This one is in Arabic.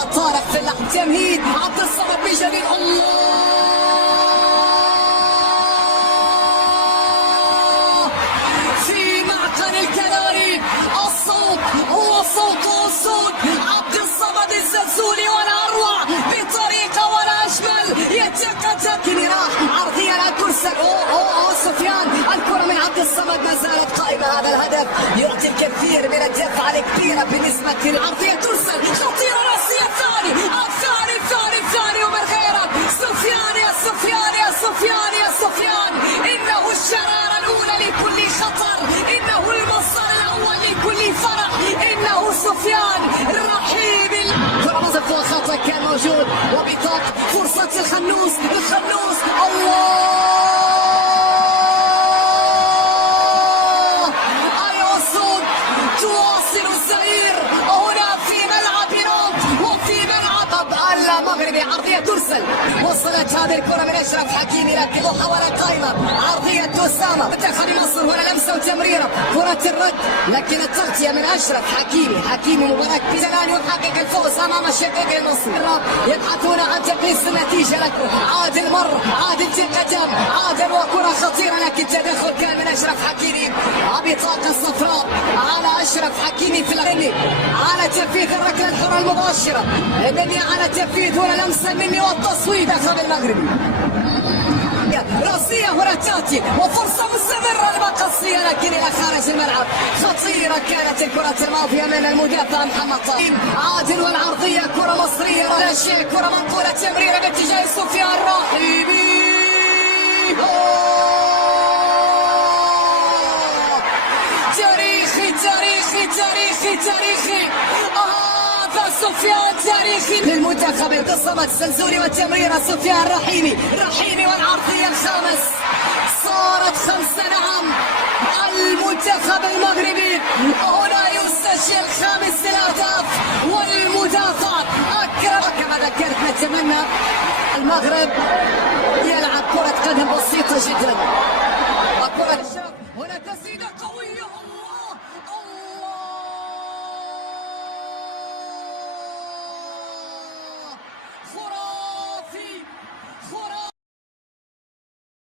محمد طارق في التمهيد. عبد الصمد بجميل، الله في معقل الكناري. الصوت هو صوت الصوت. عبد الصمد الزلزولي والأروع بطريقة ولا أجمل. يتكتك راح عرضية لا ترسل. سفيان، الكرة من عبد الصمد ما زالت قائمة. هذا الهدف يعطي الكثير من الدفعة الكبيرة بالنسبة للعرضية. ترسل خطيرة راسية. الثاني ومن غيرك سفيان. يا سفيان يا سفيان يا سفيان، إنه الشرارة الأولى لكل خطر، إنه المصدر الأول لكل فرح، إنه سفيان الرحيم. كرة نظف وخطأ كان موجود، وبطاق فرصة الخنوس. الله الأسود تواصل الزئير هنا في ملعب نانت وفي ملعب المغربي. عرضية ترسل، وصلت هذه الكرة من أشرف حكيمي، لكن محاولة قائمة. عرضية أسامة منتخب مصر، هنا لمسة وتمريرة. كرة الرد، لكن التغطية من أشرف حكيمي مباراة بجلال يحقق الفوز أمام الشقيق المصري. يبحثون عن تقليص النتيجة. لكن عادل قدم عادل، وكرة خطيرة، لكن تدخل كان من أشرف حكيمي. بطاقة صفراء على أشرف حكيمي في الرمي على تنفيذ الركلة الحرة المباشرة. مني على تنفيذ، هنا لمسة مني والتصويب داخل المغربي. راسية هنا تأتي وفرصة مستمرة المقصية، لكن إلى خارج الملعب. خطيرة كانت الكرة الماضية من المدافع محمد طارق. عادل والعرضية كرة مصرية ولا شيء. كرة منقولة تمريرة باتجاه سفيان الرحيمي. تاريخي هذا سفيان، تاريخي للمنتخب. الصمد الزلزولي والتمريرة سفيان رحيمي والعرضية الخامس. صارت 5. نعم، المنتخب المغربي هنا يسجل 5 الأهداف، والمدافع أكرم. كما ذكرت نتمنى المغرب يلعب كرة قدم بسيطة جدا، وكرة